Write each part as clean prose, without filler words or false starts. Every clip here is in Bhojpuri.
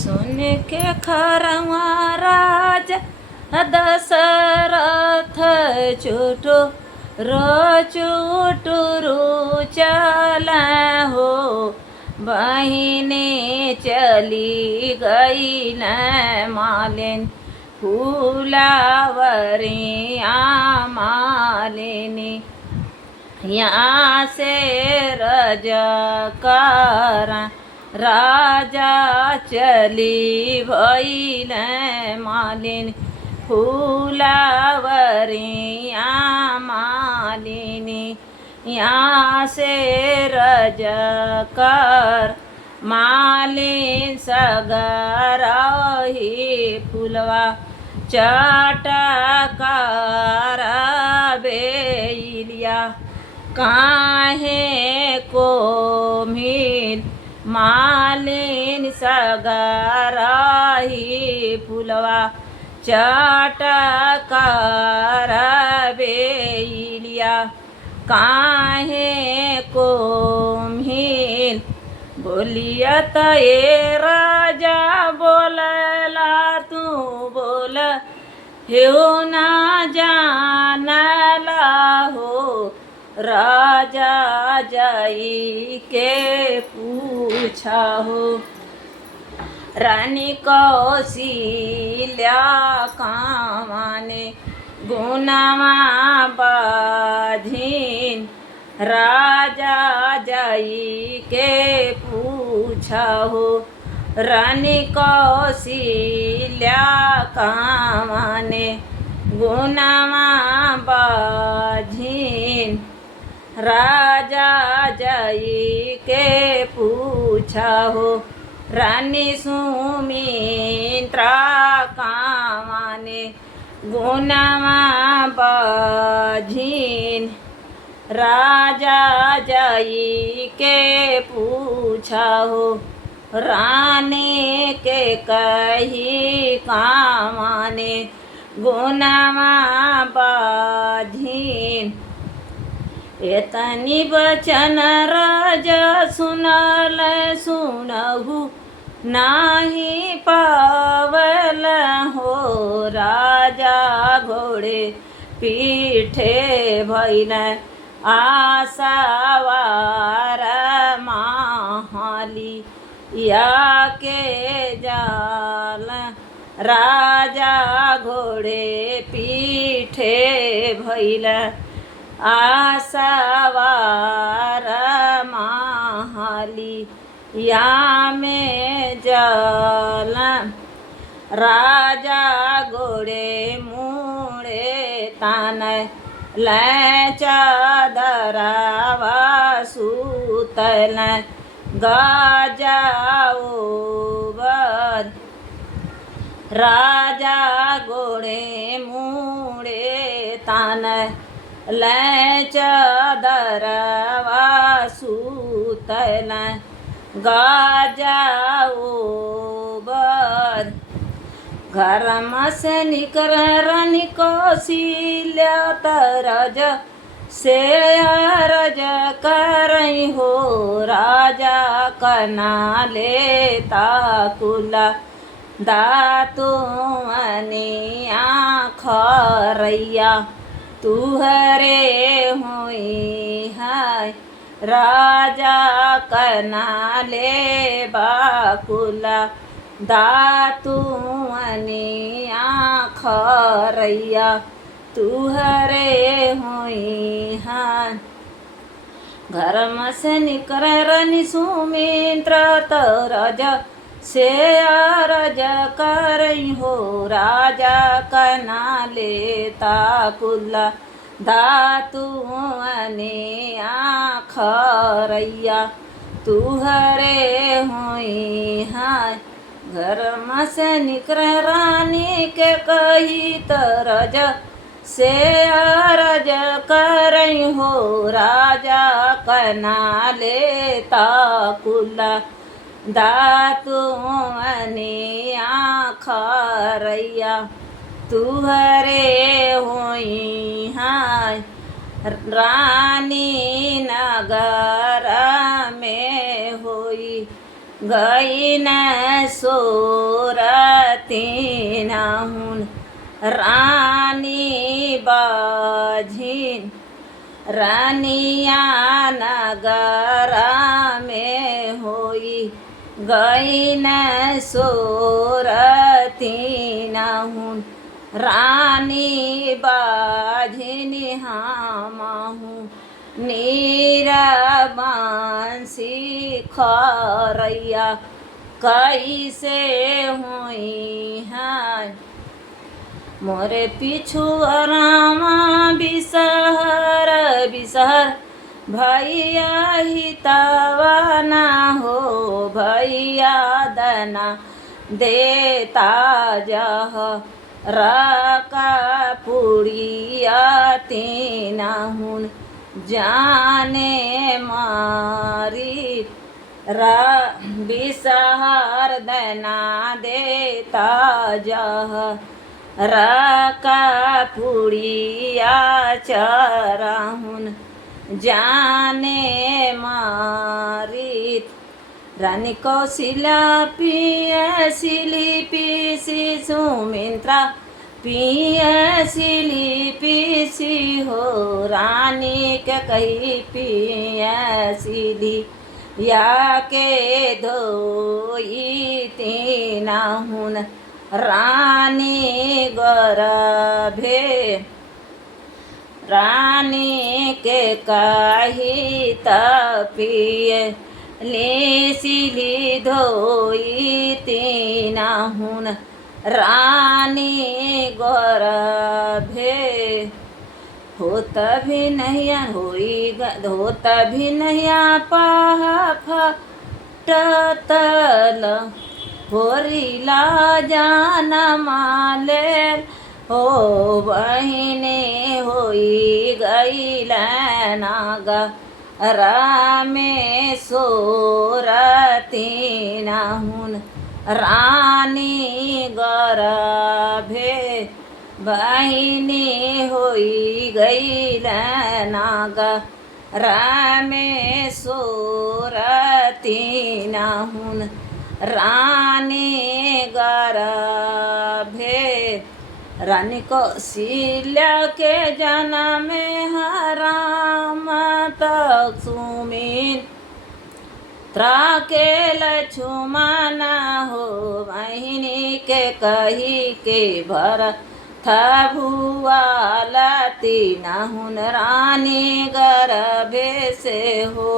सुन के खरवा राजा दशरथ चुटु चुटुरु चल हो बहिने चली गई न मालिन फूलावरिया मालिनी यहाँ से रजकर राजा चली भइल मालिन फूलावरिया मालिनी यहाँ से रजकर मालिन सगरही फुलवा चटकार बेलिया काहे को मिल मालिन सगरही फुलवा चटकार बेलिया काहे को मिल बोलिया त ए राजा बोलला तू बोल हो ना जानला हो राजा जाई के पूछा हो रानी कौशल्या कामाने गुनामा बाधिन राजा जाई के पूछा हो रानी कौशल्या कामाने गुनामा बाधिन राजा जाई के पूछा हो रानी सुमित्रा कामाने गुनामा बाधिन राजा जाई के पूछा हो रानी के कही कामाने गुनामा बाधिन एतनी बचन राजा सुनल सुनहु नाही पावल हो राजा घोड़े पीठे भइल आसावार माहाली या के जाल राजा घोड़े पीठे भइल आसावार माहाली या में जल राजा घोड़े मुड़े तान चादरावा सुतल गजाओ बर राजा घोड़े मुड़े तान चादरावा सुतल गजाओ बर घर से निकर रानी कौशल्या तरज से अरज करई हो राजा कना लेता कुला दातु अनिया खरैया तुहरे हुई है राजा कना ले बाकुला दातु अनिया खरैया तुहरे हुई है घर से निकर रानी सुमित्रा तरज से अरज करई हो राजा कना लेता कुला दातु अनिया खरैया तुहरे हुई है घर से निकर रानी के कही तरज से अरज करई हो राजा कना लेता कुला दातु अनिया खरैया तुहरे हुई है रानी नगर में होई गई न सोरती नहुन रानी बाझिन रानिया नगरा में होई गई न सोरती नहुन रानी बाझिन हमहु नीरबांसी खरैया कैसे हुई हैं मोरे पिछुअरामा बिसहर बिसहर भैया हितवा ना हो भैया दना देता जह रका पुड़िया तीनहुन जाने मारी बिसहर दना देता जह रका पुड़िया चरहुन जाने मारी रानी कौशल्या पियसिली पीसी सुमित्रा पियसिली पीसी हो रानी के कही पियसिली या के धोई तीनहुन रानी गर्भे रानी के कही तपिए लेसिली धोई तीनहुन रानी गर्भे होत भी नहीं होई होत भी नहीं फटतल होरिला जाना माले हो बहिने होई गईल नागा रामेश्वरती नहुन रानी गर्भे बहिनी होई गईल नागा रामेश्वरती नहुन रानी गर्भे रानी कौशल्या के जन्म राम तक सुमित्रा के लक्ष्मण हो बहिनी के कही के भरत भुआलती नहुन रानी गर्भे से हो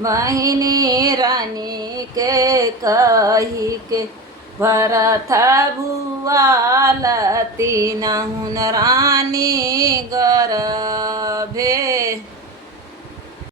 बहिनी रानी के कही के भरत भुआलती नहुन रानी गर्भे